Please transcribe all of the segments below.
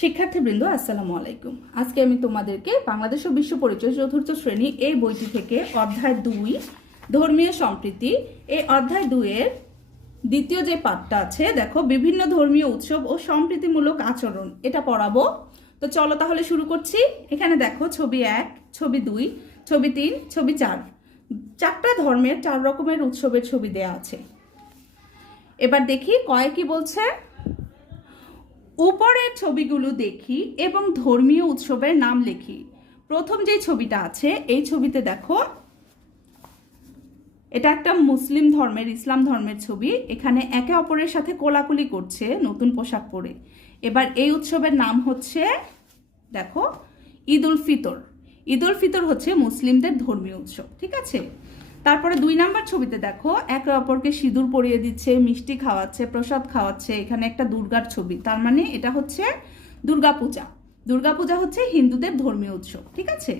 শিক্ষার্থীবৃন্দ আসসালামু আলাইকুম। আজকে আমি তোমাদেরকে বাংলাদেশ ও বিশ্ব পরিচয় চতুর্থ শ্রেণী এই বইটি থেকে অধ্যায় 2 ধর্মীয় সম্প্রীতি, এই অধ্যায় 2 এর দ্বিতীয় যে পাঠটা আছে, দেখো বিভিন্ন ধর্মীয় উৎসব ও সম্প্রীতিমূলক আচরণ, এটা পড়াবো। তো চলো তাহলে শুরু করছি। এখানে দেখো ছবি 1, ছবি 2, ছবি 3, ছবি 4, চারটা ধর্মের 4 রকমের উৎসবের ছবি দেয়া আছে। এবার দেখি কয় কি বলছে। উপরের ছবিগুলো দেখি এবং ধর্মীয় উৎসবের নাম লিখি। প্রথম যে ছবিটা আছে এই ছবিতে দেখো, এটা একটা মুসলিম ধর্মের, ইসলাম ধর্মের ছবি। এখানে একে অপরের সাথে কোলাকুলি করছে নতুন পোশাক পরে। এবার এই উৎসবের নাম হচ্ছে, দেখো, ঈদ উল ফিতর। ঈদ উল ফিতর হচ্ছে মুসলিমদের ধর্মীয় উৎসব, ঠিক আছে। তারপরে 2 নাম্বার ছবিতে দেখো একে অপরকে সিঁদুর পরিয়ে দিচ্ছে, মিষ্টি খাওয়াচ্ছে, প্রসাদ খাওয়াচ্ছে। এখানে একটা দুর্গার ছবি, তার মানে এটা হচ্ছে দুর্গাপূজা। দুর্গাপূজা হচ্ছে হিন্দুদের ধর্মীয় উৎসব, ঠিক আছে।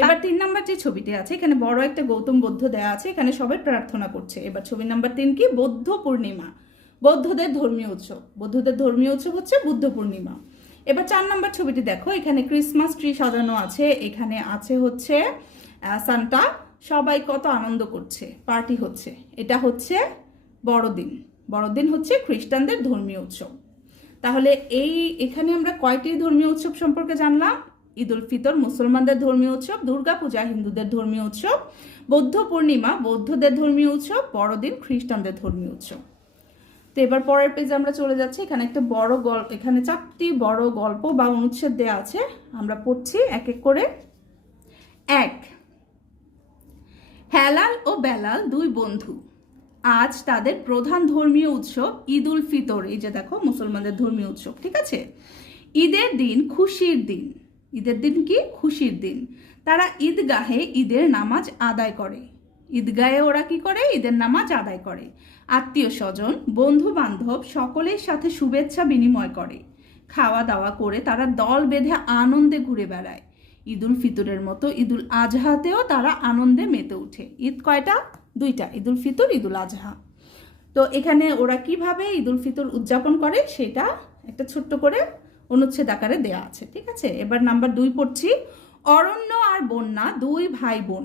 এবার 3 নাম্বার যে ছবিটি আছে, এখানে বড় একটা গৌতম বুদ্ধ দেয়া আছে, এখানে সবাই প্রার্থনা করছে। এবার ছবি নাম্বার 3 কি? বৌদ্ধ পূর্ণিমা, বৌদ্ধদের ধর্মীয় উৎসব। বৌদ্ধদের ধর্মীয় উৎসব হচ্ছে বুদ্ধ পূর্ণিমা। এবার 4 নাম্বার ছবিটি দেখো, এখানে ক্রিসমাস ট্রি সাজানো আছে, এখানে আছে হচ্ছে সান্টা, সবাই কত আনন্দ করছে, পার্টি হচ্ছে। এটা হচ্ছে বড়দিন। বড়দিন হচ্ছে খ্রিস্টানদের ধর্মীয় উৎসব। তাহলে এখানে আমরা কয়টি ধর্মীয় উৎসব সম্পর্কে জানলাম? ঈদ উল ফিতর মুসলমানদের ধর্মীয় উৎসব, দুর্গাপূজা হিন্দুদের ধর্মীয় উৎসব, বৌদ্ধ পূর্ণিমা বৌদ্ধদের ধর্মীয় উৎসব, বড়দিন খ্রিস্টানদের ধর্মীয় উৎসব। তো এবার পরের পেজে আমরা চলে যাচ্ছি। এখানে একটা বড় গল্প, এখানে 4টি বড় গল্প বা অনুচ্ছেদ দেওয়া আছে, আমরা পড়ছি এক এক করে। 1, হেলাল ও বেলাল 2 বন্ধু। আজ তাদের প্রধান ধর্মীয় উৎসব ঈদ উল ফিতর। এই যে দেখো মুসলমানদের ধর্মীয় উৎসব, ঠিক আছে। ঈদের দিন খুশির দিন। ঈদের দিন কি? খুশির দিন। তারা ঈদগাহে ঈদের নামাজ আদায় করে। ঈদগাহে ওরা কি করে? ঈদের নামাজ আদায় করে। আত্মীয় স্বজন, বন্ধু বান্ধব সকলের সাথে শুভেচ্ছা বিনিময় করে। খাওয়া দাওয়া করে তারা দল বেঁধে আনন্দে ঘুরে বেড়ায়। ঈদ উল ফিতরের মতো ঈদ উল আজহাতেও তারা আনন্দে মেতে ওঠে। ঈদ কয়টা? 2টা, ঈদ উল ফিতর, ঈদ উল আজহা। তো এখানে ওরা কিভাবে ঈদ উল ফিতর উদযাপন করে সেটা একটা ছোট্ট করে অনুচ্ছেদ আকারে দেয়া আছে, ঠিক আছে। এবার নাম্বার 2 পড়ছি। অরণ্য আর বন্যা 2 ভাই বোন।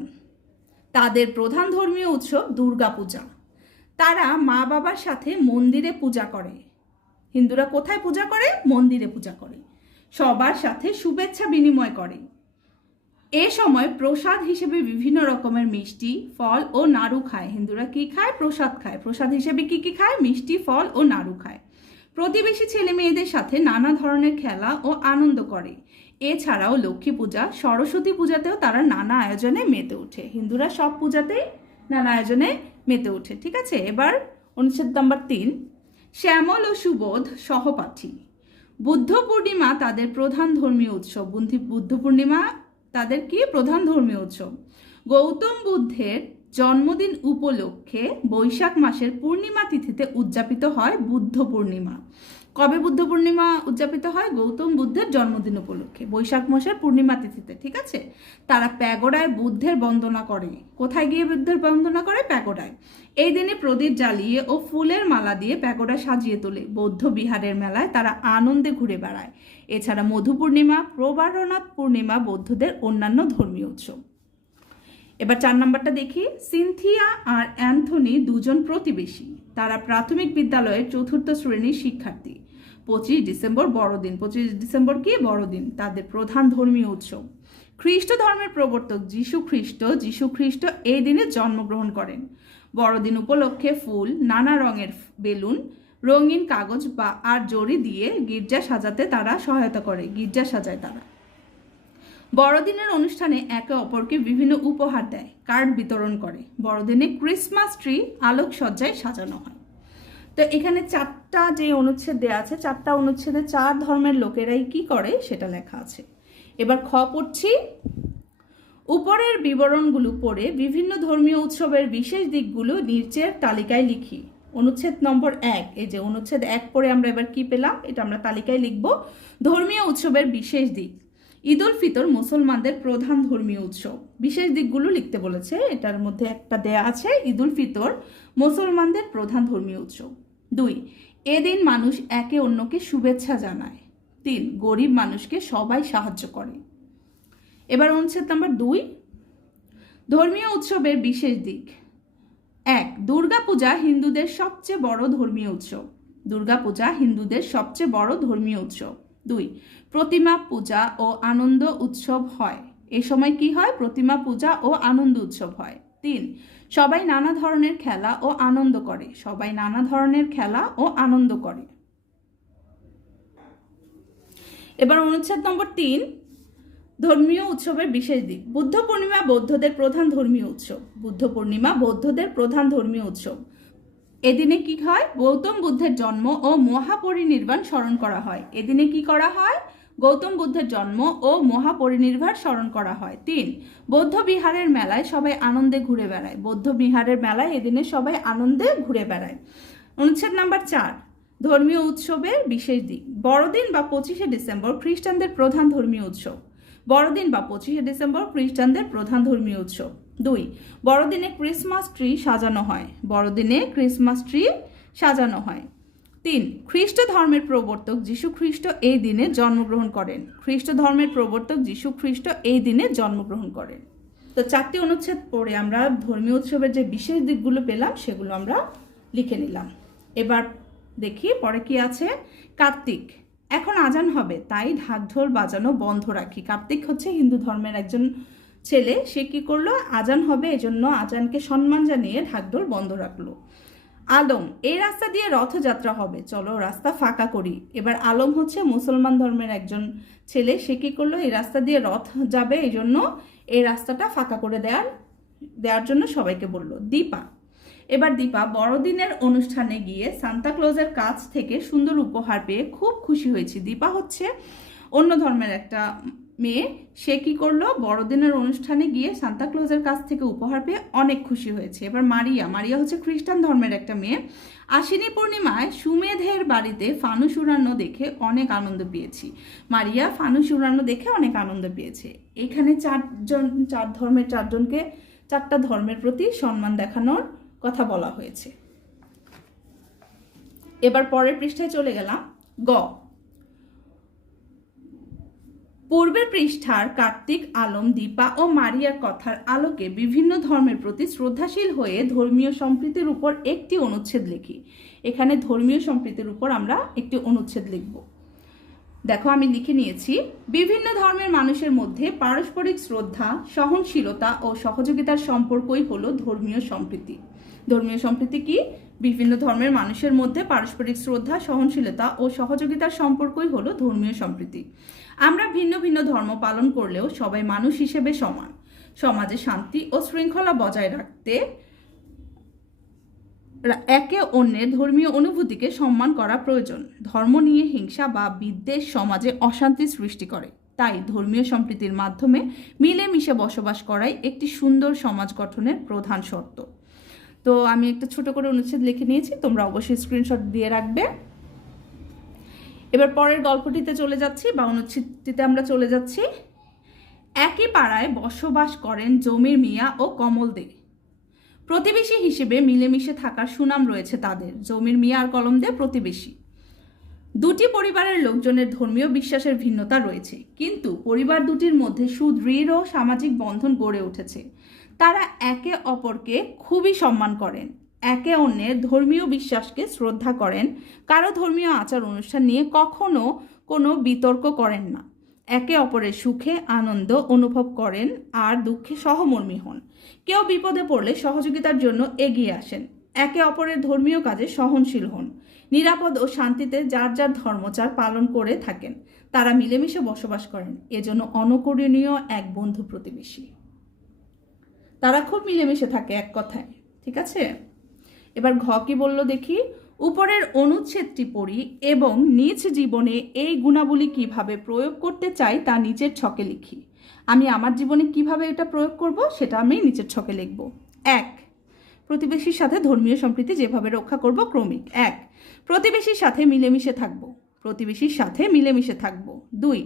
তাদের প্রধান ধর্মীয় উৎসব দুর্গাপূজা। তারা মা বাবার সাথে মন্দিরে পূজা করে। হিন্দুরা কোথায় পূজা করে? মন্দিরে পূজা করে। সবার সাথে শুভেচ্ছা বিনিময় করে। এ সময় প্রসাদ হিসেবে বিভিন্ন রকমের মিষ্টি, ফল ও নাড়ু খায়। হিন্দুরা কি খায়? প্রসাদ খায়। প্রসাদ হিসেবে কি কি খায়? মিষ্টি, ফল ও নাড়ু খায়। প্রতিবেশী ছেলে মেয়েদের সাথে নানা ধরনের খেলা ও আনন্দ করে। এছাড়াও লক্ষ্মী পূজা, সরস্বতী পূজাতেও তারা নানা আয়োজনে মেতে ওঠে। হিন্দুরা সব পূজাতেই নানা আয়োজনে মেতে ওঠে, ঠিক আছে। এবার অনুচ্ছেদ নাম্বার 3, শ্যামল ও সুবোধ সহপাঠী। বুদ্ধ পূর্ণিমা তাদের প্রধান ধর্মীয় উৎসব। বুদ্ধ পূর্ণিমা তাদের কি? প্রধান ধর্মীয় উৎসব। গৌতম বুদ্ধের জন্মদিন উপলক্ষে বৈশাখ মাসের পূর্ণিমা তিথিতে উদযাপিত হয় বুদ্ধ পূর্ণিমা। কবে বুদ্ধ পূর্ণিমা উদযাপিত হয়? গৌতম বুদ্ধের জন্মদিন উপলক্ষে বৈশাখ মাসের পূর্ণিমা তিথিতে, ঠিক আছে। তারা প্যাগোডায় বুদ্ধের বন্দনা করে। কোথায় গিয়ে বুদ্ধের বন্দনা করে? প্যাগোডায়। এই দিনে প্রদীপ জ্বালিয়ে ও ফুলের মালা দিয়ে প্যাগোডা সাজিয়ে তোলে। বৌদ্ধ বিহারের মেলায় তারা আনন্দে ঘুরে বেড়ায়। এছাড়া মধু পূর্ণিমা, প্রবারনাথ পূর্ণিমা বৌদ্ধদের অন্যান্য ধর্মীয় উৎসব। এবার 4 নাম্বারটা দেখি। সিনথিয়া আর অ্যান্থনি 2জন প্রতিবেশী। তারা প্রাথমিক বিদ্যালয়ের 4র্থ শ্রেণীর শিক্ষার্থী। 25 ডিসেম্বর বড়দিন। 25 ডিসেম্বর কি? বড়দিন। তাদের প্রধান ধর্মীয় উৎসব। খ্রিস্ট ধর্মের প্রবর্তক যীশু খ্রিস্ট এই দিনে জন্মগ্রহণ করেন। বড়দিন উপলক্ষে ফুল, নানা রঙের বেলুন, রঙিন কাগজ বা আর জড়ি দিয়ে গির্জা সাজাতে তারা সহায়তা করে। গির্জা সাজায় তারা। বড়দিনের অনুষ্ঠানে একে অপরকে বিভিন্ন উপহার দেয়, কার্ড বিতরণ করে। বড়দিনে ক্রিসমাস ট্রি আলোকসজ্জায় সাজানো হয়। তো এখানে 4টা যে অনুচ্ছেদ দেওয়া আছে, 4টা অনুচ্ছেদে 4 ধর্মের লোকেরাই কি করে সেটা লেখা আছে। এবার খ পড়ছি। উপরের বিবরণগুলো পড়ে বিভিন্ন ধর্মীয় উৎসবের বিশেষ দিকগুলো নিচের তালিকায় লিখি। অনুচ্ছেদ নম্বর 1, এই যে অনুচ্ছেদ 1 পড়ে আমরা এবার কি পেলাম এটা আমরা তালিকায় লিখব। ধর্মীয় উৎসবের বিশেষ দিক। ঈদ উল ফিতর মুসলমানদের প্রধান ধর্মীয় উৎসব। বিশেষ দিকগুলো লিখতে বলেছে, এটার মধ্যে একটা দেয়া আছে। ঈদ উল ফিতর মুসলমানদের প্রধান ধর্মীয় উৎসব। 2, এদিন মানুষ একে অন্যকে শুভেচ্ছা জানায়। 3 গরিব মানুষকে সবাই সাহায্য করে। এবার অনুচ্ছেদ নাম্বার 2 ধর্মীয় উৎসবের বিশেষ দিক। 1 দুর্গাপূজা হিন্দুদের সবচেয়ে বড় ধর্মীয় উৎসব। দুর্গাপূজা হিন্দুদের সবচেয়ে বড় ধর্মীয় উৎসব। 2 প্রতিমা পূজা ও আনন্দ উৎসব হয়। এই সময় কি হয়? প্রতিমা পূজা ও আনন্দ উৎসব হয়। 3 সবাই নানা ধরনের খেলা ও আনন্দ করে। সবাই নানা ধরনের খেলা ও আনন্দ করে। এবার অনুচ্ছেদ নম্বর 3 ধর্মীয় উৎসবের বিশেষ দিক। বুদ্ধ পূর্ণিমা বৌদ্ধদের প্রধান ধর্মীয় উৎসব। বুদ্ধ পূর্ণিমা বৌদ্ধদের প্রধান ধর্মীয় উৎসব। এদিনে কি হয়? গৌতম বুদ্ধের জন্ম ও মহাপরিনির্বাণ স্মরণ করা হয়। এদিনে কি করা হয়? গৌতম বুদ্ধের জন্ম ও মহাপরিনির্বাণ স্মরণ করা হয়। 3 বৌদ্ধ বিহারের মেলায় সবাই আনন্দে ঘুরে বেড়ায়। বৌদ্ধ বিহারের মেলায় এদিনে সবাই আনন্দে ঘুরে বেড়ায়। অনুচ্ছেদ নাম্বার 4 ধর্মীয় উৎসবের বিশেষ দিক। বড়দিন বা 25শে ডিসেম্বর খ্রিস্টানদের প্রধান ধর্মীয় উৎসব। বড়দিন বা 25শে ডিসেম্বর খ্রিস্টানদের প্রধান ধর্মীয় উৎসব। 2 বড়দিনে ক্রিসমাস ট্রি সাজানো হয়। বড়দিনে ক্রিসমাস ট্রি সাজানো হয়। 3 খ্রিস্ট ধর্মের প্রবর্তক যীশু খ্রিস্ট এই দিনে জন্মগ্রহণ করেন। খ্রিস্ট ধর্মের প্রবর্তক যীশু খ্রিস্ট এই দিনে জন্মগ্রহণ করেন। তো 4টি অনুচ্ছেদ পড়ে আমরা ধর্মীয় উৎসবের যে বিশেষ দিকগুলো পেলাম সেগুলো আমরা লিখে নিলাম। এবার দেখি পরে কি আছে। কার্তিক। এখন আজান হবে, তাই ঢাকঢোল বাজানো বন্ধ রাখি। কার্তিক হচ্ছে হিন্দু ধর্মের একজন ছেলে। সে কি করলো? আজান হবে, এজন্য আজানকে সম্মান জানিয়ে ঢাকঢোল বন্ধ রাখলো। আলম। এই রাস্তা দিয়ে রথযাত্রা হবে, চলো রাস্তা ফাঁকা করি। এবার আলম হচ্ছে মুসলমান ধর্মের একজন ছেলে। সে কি করলো? এই রাস্তা দিয়ে রথ যাবে, এই জন্য এই রাস্তাটা ফাঁকা করে দেওয়ার জন্য সবাইকে বলল। দীপা। এবার দীপা বড়দিনের অনুষ্ঠানে গিয়ে সান্তাক্লজের কাছ থেকে সুন্দর উপহার পেয়ে খুব খুশি হয়েছে। দীপা হচ্ছে অন্য ধর্মের একটা মেয়ে। সে কি করলো? বড়দিনের অনুষ্ঠানে গিয়ে সান্তাক্লজের কাছ থেকে উপহার পেয়ে অনেক খুশি হয়েছে। এবার মারিয়া। মারিয়া হচ্ছে খ্রিস্টান ধর্মের একটা মেয়ে। আশ্বিনী পূর্ণিমায় সুমেধের বাড়িতে ফানুস উড়ানো দেখে অনেক আনন্দ পেয়েছি। মারিয়া ফানুস উড়ানো দেখে অনেক আনন্দ পেয়েছে। এখানে চার ধর্মের চারজনকে 4টা ধর্মের প্রতি সম্মান দেখানোর কথা বলা হয়েছে। এবার পরের পৃষ্ঠায় চলে গেলাম। গ পূর্বের পৃষ্ঠার কার্তিক, আলম, দীপা ও মারিয়ার কথার আলোকে বিভিন্ন ধর্মের প্রতি শ্রদ্ধাশীল হয়ে ধর্মীয় সম্প্রীতির উপর একটি অনুচ্ছেদ লিখি। এখানে ধর্মীয় সম্প্রীতির উপর আমরা একটি অনুচ্ছেদ লিখব। দেখো আমি লিখে নিয়েছি। বিভিন্ন ধর্মের মানুষের মধ্যে পারস্পরিক শ্রদ্ধা, সহনশীলতা ও সহযোগিতার সম্পর্কই হলো ধর্মীয় সম্প্রীতি। ধর্মীয় সম্প্রীতি কি? বিভিন্ন ধর্মের মানুষের মধ্যে পারস্পরিক শ্রদ্ধা, সহনশীলতা ও সহযোগিতার সম্পর্কই হলো ধর্মীয় সম্প্রীতি। আমরা ভিন্ন ভিন্ন ধর্ম পালন করলেও সবাই মানুষ হিসেবে সমান। সমাজে শান্তি ও শৃঙ্খলা বজায় রাখতে একে অন্যের ধর্মীয় অনুভূতিকে সম্মান করা প্রয়োজন। ধর্ম নিয়ে হিংসা বা বিদ্বেষ সমাজে অশান্তি সৃষ্টি করে। তাই ধর্মীয় সম্প্রীতির মাধ্যমে মিলেমিশে বসবাস করাই একটি সুন্দর সমাজ গঠনের প্রধান শর্ত। তো আমি একটা ছোট করে অনুচ্ছেদ লিখে নিয়েছি, তোমরা অবশ্যই স্ক্রিনশট দিয়ে রাখবে। এবার পরের গল্পটিতে চলে যাচ্ছি বা অনুচ্ছেদটিতে আমরা চলে যাচ্ছি। একই পাড়ায় বসবাস করেন জমির মিয়া ও কমল দে। প্রতিবেশী হিসেবে মিলেমিশে থাকার সুনাম রয়েছে তাদের। জমির মিয়া আর কলম দে প্রতিবেশী। দুটি পরিবারের লোকজনের ধর্মীয় বিশ্বাসের ভিন্নতা রয়েছে, কিন্তু পরিবার দুটির মধ্যে সুদৃঢ় সামাজিক বন্ধন গড়ে উঠেছে। তারা একে অপরকে খুবই সম্মান করেন, একে অন্যের ধর্মীয় বিশ্বাসকে শ্রদ্ধা করেন, কারো ধর্মীয় আচার অনুষ্ঠান নিয়ে কখনো কোনো বিতর্ক করেন না, একে অপরের সুখে আনন্দ অনুভব করেন আর দুঃখে সহমর্মী হন। কেউ বিপদে পড়লে সহযোগিতার জন্য এগিয়ে আসেন, একে অপরের ধর্মীয় কাজে সহনশীল হন, নিরাপদ ও শান্তিতে যার যার ধর্মচার পালন করে থাকেন। তারা মিলেমিশে বসবাস করেন, এজন্য অনুকরণীয় এক বন্ধু প্রতিবেশী। তারা খুব মিলেমিশে থাকে, এক কথায়। ঠিক আছে, এবার ঘ কি বললো দেখি। উপরের অনুচ্ছেদটি পড়ি এবং নিজ জীবনে এই গুণাবলী কিভাবে প্রয়োগ করতে চাই তা নিচের ছকে লিখি। আমি আমার জীবনে কিভাবে এটা প্রয়োগ করব সেটা আমি নিচের ছকে লিখব। 1. প্রতিবেশীর সাথে ধর্মীয় সম্প্রীতি যেভাবে রক্ষা করব ক্রমিক। 1. প্রতিবেশীর সাথে মিলেমিশে থাকব। প্রতিবেশীর সাথে মিলেমিশে থাকব। 2.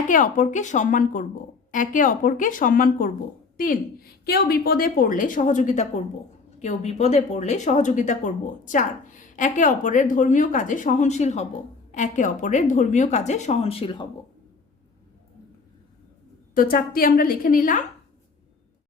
একে অপরকে সম্মান করব। একে অপরকে সম্মান করব। 3. কেউ বিপদে পড়লে সহযোগিতা করব। কেউ বিপদে পড়লে সহযোগিতা করব। 4. একে অপরের ধর্মীয় কাজে সহনশীল হব। একে অপরের ধর্মীয় কাজে সহনশীল হব। তো চারটি আমরা লিখে নিলাম।